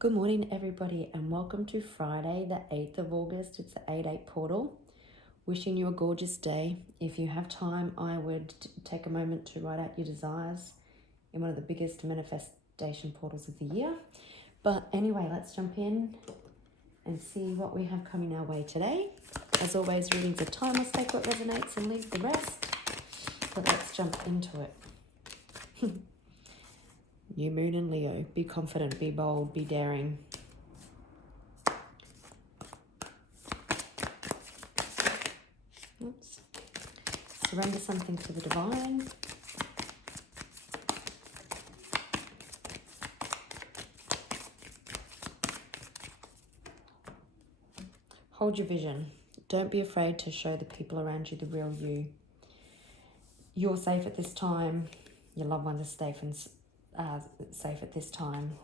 Good morning, everybody, and welcome to Friday, the 8th of August. It's the 8-8 portal. Wishing you a gorgeous day. If you have time, I would take a moment to write out your desires in one of the biggest manifestation portals of the year. But anyway, let's jump in and see what we have coming our way today. As always, readings are timeless. Take what resonates and leave the rest. But let's jump into it. New moon in Leo. Be confident, be bold, be daring. Oops. Surrender something to the divine. Hold your vision. Don't be afraid to show the people around you the real you. You're safe at this time. Your loved ones are safe at this time.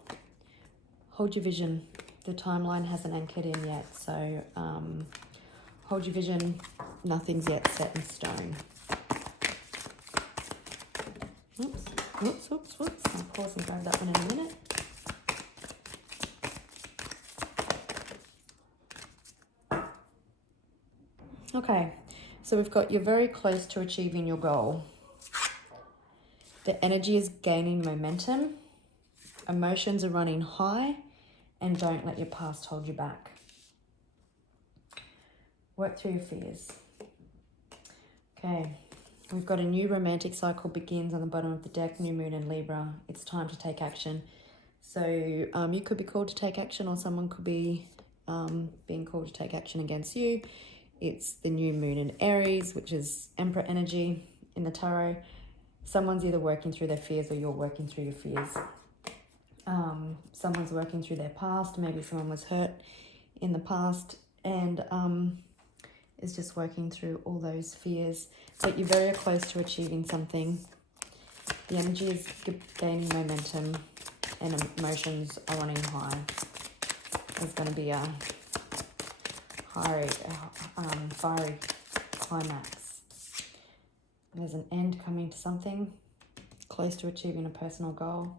Hold your vision. The timeline hasn't anchored in yet, so hold your vision. Nothing's yet set in stone. Oops. I'll pause and grab that one in a minute. Okay, so we've got you're very close to achieving your goal. The energy is gaining momentum. Emotions are running high, and don't let your past hold you back. Work through your fears. Okay, we've got a new romantic cycle begins on the bottom of the deck, new moon in Libra. It's time to take action. So you could be called to take action, or someone could be being called to take action against you. It's the new moon in Aries, which is Emperor energy in the tarot. Someone's either working through their fears or you're working through your fears. Someone's working through their past. Maybe someone was hurt in the past and is just working through all those fears. But you're very close to achieving something. The energy is gaining momentum and emotions are running high. There's going to be a fiery climax. There's an end coming to something, close to achieving a personal goal.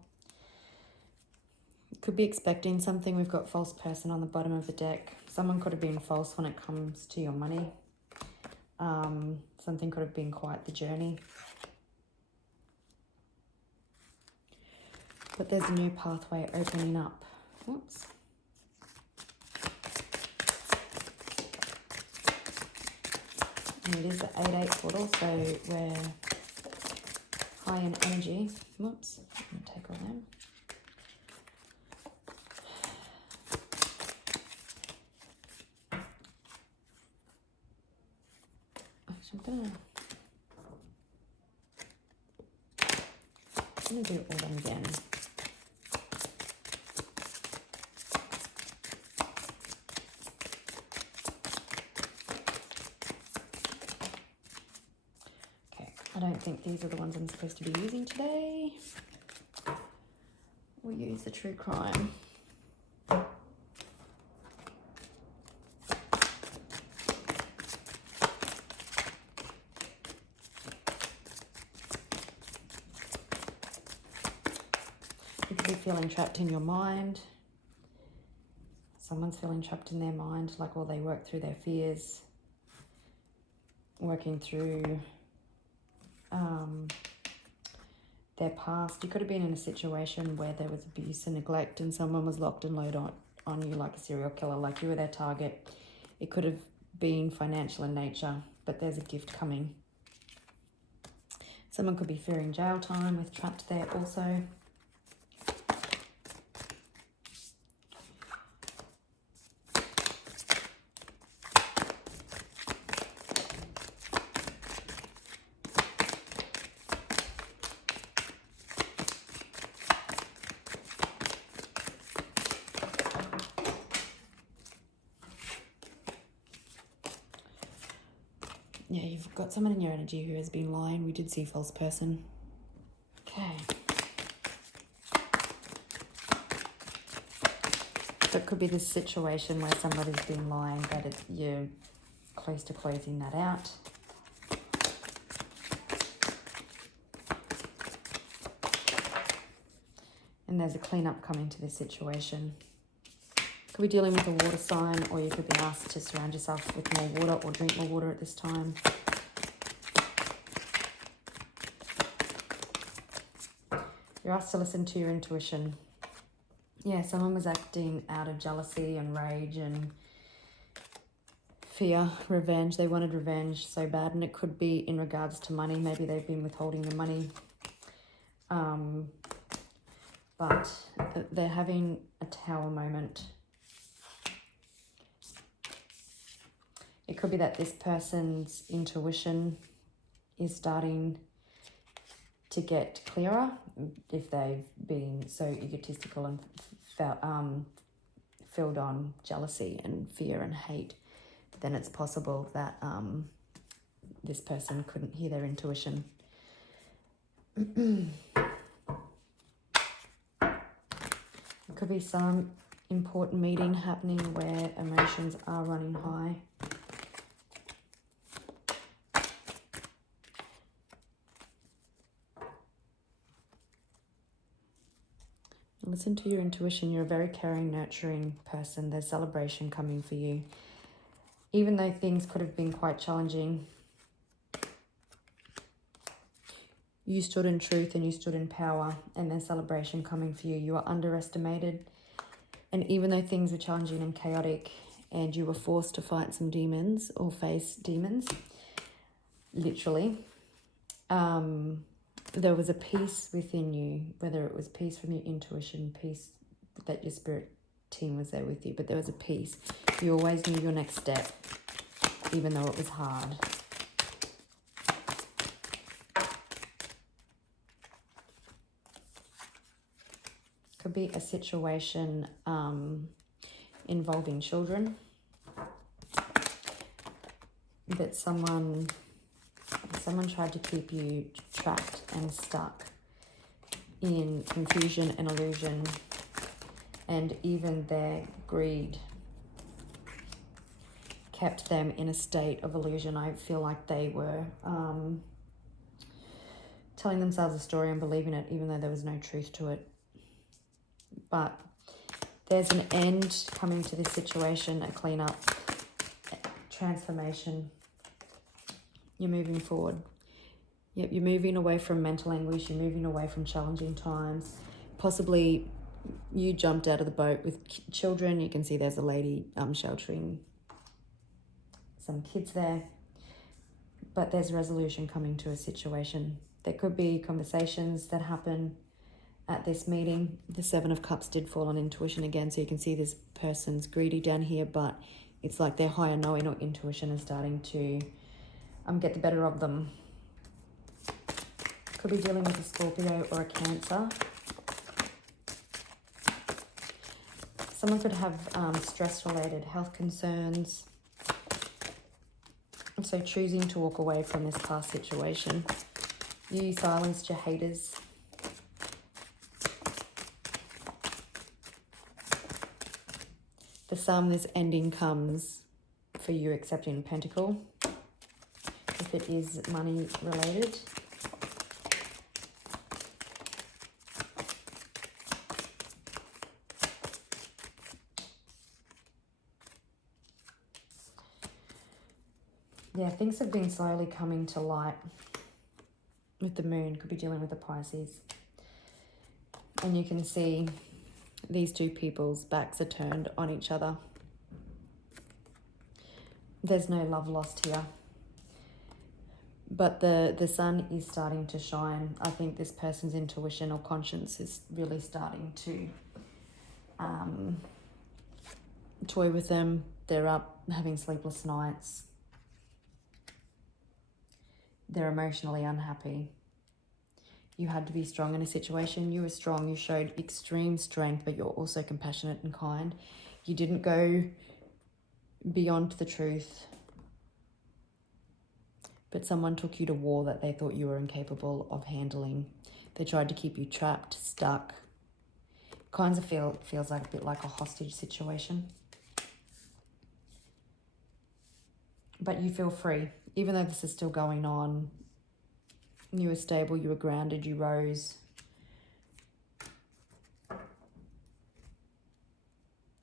Could be expecting something. We've got false person on the bottom of the deck. Someone could have been false when it comes to your money. Something could have been quite the journey. But there's a new pathway opening up. Whoops. And it is the 8-8 portal, so we're high in energy. Whoops, I'm going to take all them. Actually, I'm going to do all them again. I don't think these are the ones I'm supposed to be using today. We'll use the true crime. You could be feeling trapped in your mind. Someone's feeling trapped in their mind, like while they work through their fears, working through their past. You could have been in a situation where there was abuse and neglect and someone was locked and loaded on you like a serial killer, like you were their target. It could have been financial in nature, but there's a gift coming. Someone could be fearing jail time with trapped there also. Yeah, you've got someone in your energy who has been lying. We did see false person. Okay. So it could be this situation where somebody's been lying, but you're close to closing that out. And there's a cleanup coming to this situation. Could be dealing with a water sign, or you could be asked to surround yourself with more water or drink more water at this time. You're asked to listen to your intuition. Yeah, someone was acting out of jealousy and rage and fear, revenge. They wanted revenge so bad, and it could be in regards to money. Maybe they've been withholding the money. But they're having a tower moment. It could be that this person's intuition is starting to get clearer if they've been so egotistical and filled on jealousy and fear and hate. Then it's possible that this person couldn't hear their intuition. It could be some important meeting happening where emotions are running high. Listen to your intuition. You're a very caring, nurturing person. There's celebration coming for you. Even though things could have been quite challenging, you stood in truth and you stood in power, and there's celebration coming for you. You are underestimated. And even though things were challenging and chaotic and you were forced to fight some demons or face demons, literally, there was a peace within you, whether it was peace from your intuition, peace that your spirit team was there with you, but there was a peace. You always knew your next step, even though it was hard. Could be a situation involving children, that someone tried to keep you trapped and stuck in confusion and illusion, and even their greed kept them in a state of illusion. I feel like they were telling themselves a story and believing it, even though there was no truth to it. But there's an end coming to this situation, a cleanup, transformation. You're moving forward. Yep, you're moving away from mental anguish. You're moving away from challenging times. Possibly you jumped out of the boat with children. You can see there's a lady sheltering some kids there. But there's resolution coming to a situation. There could be conversations that happen at this meeting. The Seven of Cups did fall on intuition again, so you can see this person's greedy down here, but it's like their higher knowing or intuition is starting to get the better of them. Could be dealing with a Scorpio or a Cancer. Someone could have stress-related health concerns. And so choosing to walk away from this past situation. You silenced your haters. For some, this ending comes for you accepting Pentacle, if it is money related. Yeah, things have been slowly coming to light with the moon. Could be dealing with the Pisces. And you can see these two people's backs are turned on each other. There's no love lost here. But the sun is starting to shine. I think this person's intuition or conscience is really starting to toy with them. They're up having sleepless nights. They're emotionally unhappy. You had to be strong in a situation. You were strong. You showed extreme strength, but you're also compassionate and kind. You didn't go beyond the truth. But someone took you to war that they thought you were incapable of handling. They tried to keep you trapped, stuck. Kind of feels like a bit like a hostage situation. But you feel free. Even though this is still going on, you were stable, you were grounded, you rose.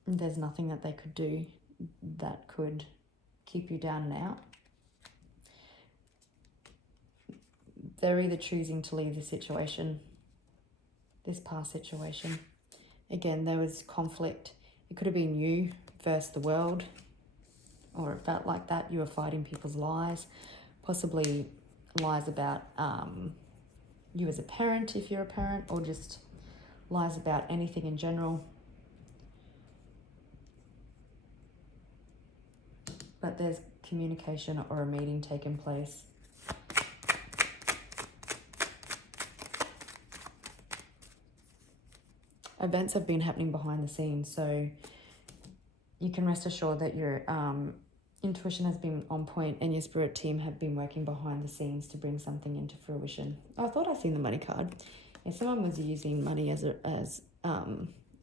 There's nothing that they could do that could keep you down and out. They're either choosing to leave the situation, this past situation. Again, there was conflict. It could have been you versus the world, or it felt like that. You were fighting people's lies, possibly lies about you as a parent, if you're a parent, or just lies about anything in general. But there's communication or a meeting taking place. Events have been happening behind the scenes, so you can rest assured that your intuition has been on point and your spirit team have been working behind the scenes to bring something into fruition. Oh, I thought I seen the money card. Yeah, someone was using money as a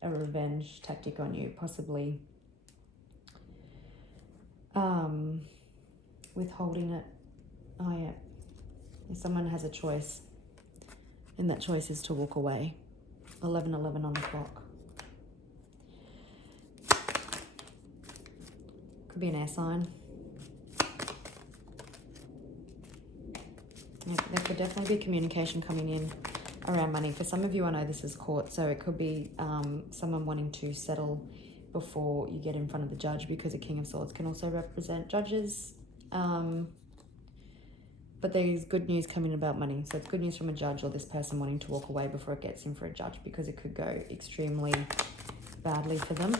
revenge tactic on you, possibly withholding it. Oh yeah. Someone has a choice, and that choice is to walk away. 11:11 on the clock. Could be an air sign. Yeah, there could definitely be communication coming in around money. For some of you, I know this is court, so it could be someone wanting to settle before you get in front of the judge, because a King of Swords can also represent judges. But there's good news coming about money. So it's good news from a judge or this person wanting to walk away before it gets in for a judge, because it could go extremely badly for them.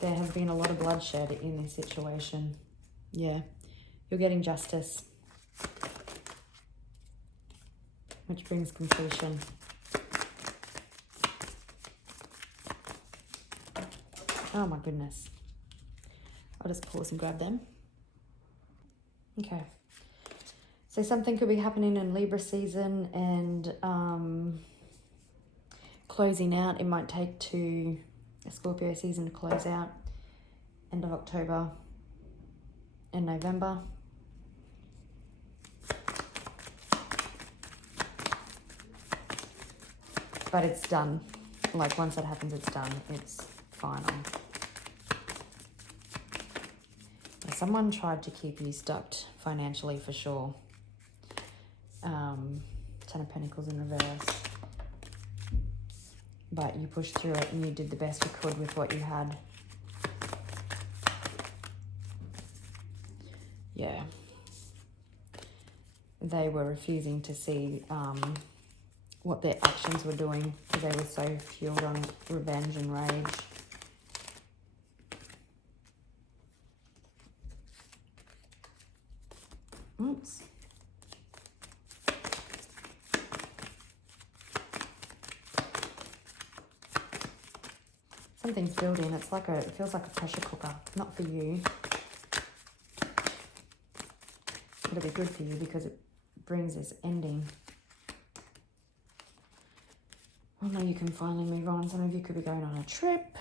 There has been a lot of bloodshed in this situation. Yeah, you're getting justice, which brings completion. Oh my goodness. I'll just pause and grab them. Okay. So something could be happening in Libra season and closing out. It might take to a Scorpio season to close out. End of October and November. But it's done. Like once that happens, it's done. It's final. Someone tried to keep you stuck financially for sure. Ten of Pentacles in reverse. But you pushed through it and you did the best you could with what you had. Yeah. They were refusing to see what their actions were doing, because they were so fueled on revenge and rage. Oops. Something's building. It's like it feels like a pressure cooker. Not for you. It'll be good for you because it brings this ending. Oh no, you can finally move on. Some of you could be going on a trip.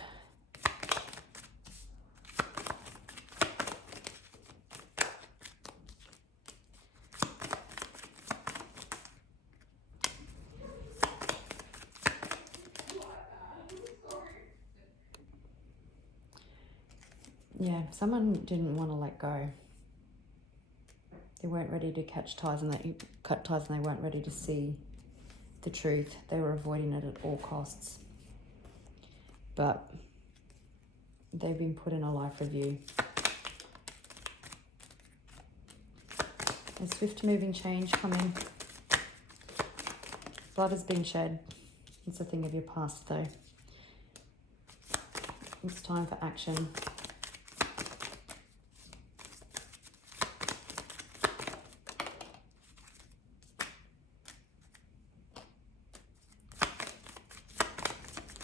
Yeah, someone didn't want to let go. They weren't ready to cut ties and they weren't ready to see the truth. They were avoiding it at all costs. But they've been put in a life review. There's swift moving change coming. Blood has been shed. It's a thing of your past though. It's time for action.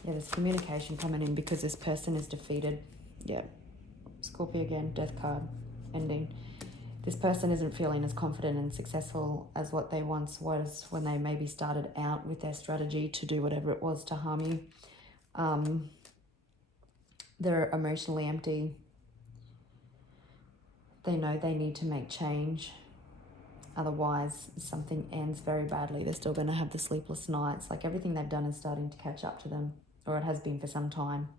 Yeah, there's communication coming in because this person is defeated. Yeah. Scorpio again, death card, ending. This person isn't feeling as confident and successful as what they once was when they maybe started out with their strategy to do whatever it was to harm you. They're emotionally empty. They know they need to make change. Otherwise, something ends very badly. They're still going to have the sleepless nights. Like everything they've done is starting to catch up to them, or it has been for some time,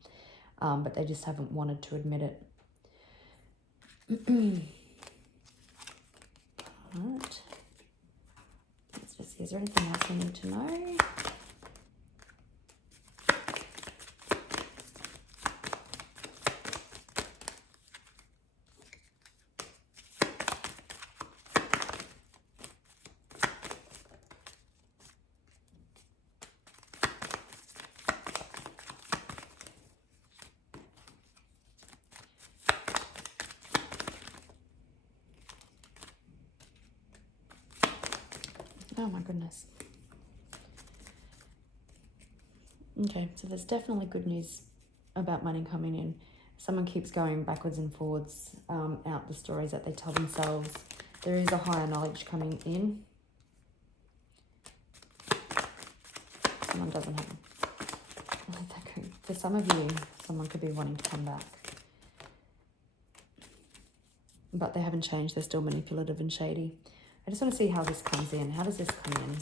but they just haven't wanted to admit it. Alright. Let's just see, is there anything else we need to know? Oh my goodness. Okay, so there's definitely good news about money coming in. Someone keeps going backwards and forwards out the stories that they tell themselves. There is a higher knowledge coming in. Someone doesn't have. For some of you, someone could be wanting to come back. But they haven't changed. They're still manipulative and shady. I just want to see how this comes in. How does this come in?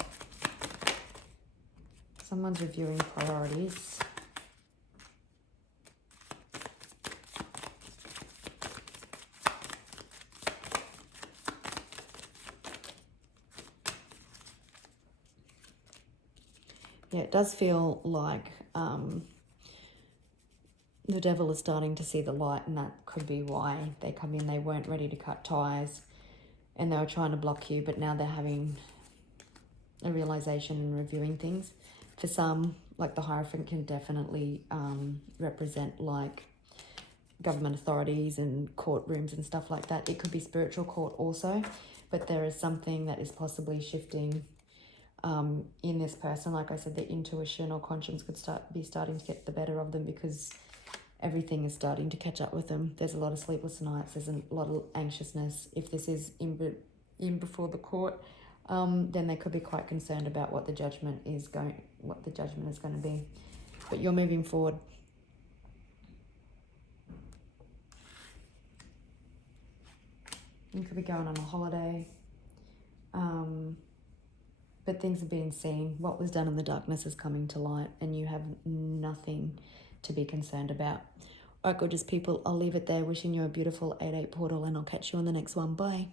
Someone's reviewing priorities. Yeah, it does feel like the devil is starting to see the light, and that could be why they come in. They weren't ready to cut ties and they were trying to block you, but now they're having a realization and reviewing things. For some, like the Hierophant can definitely represent like government authorities and courtrooms and stuff like that. It could be spiritual court also, but there is something that is possibly shifting in this person. Like I said, their intuition or conscience could be starting to get the better of them, because everything is starting to catch up with them. There's a lot of sleepless nights. There's a lot of anxiousness. If this is in before the court, then they could be quite concerned about what the judgment is going to be. But you're moving forward. You could be going on a holiday. But things are being seen. What was done in the darkness is coming to light, and you have nothing to be concerned about. All right, gorgeous people, I'll leave it there. Wishing you a beautiful 8/8 portal, and I'll catch you on the next one. Bye.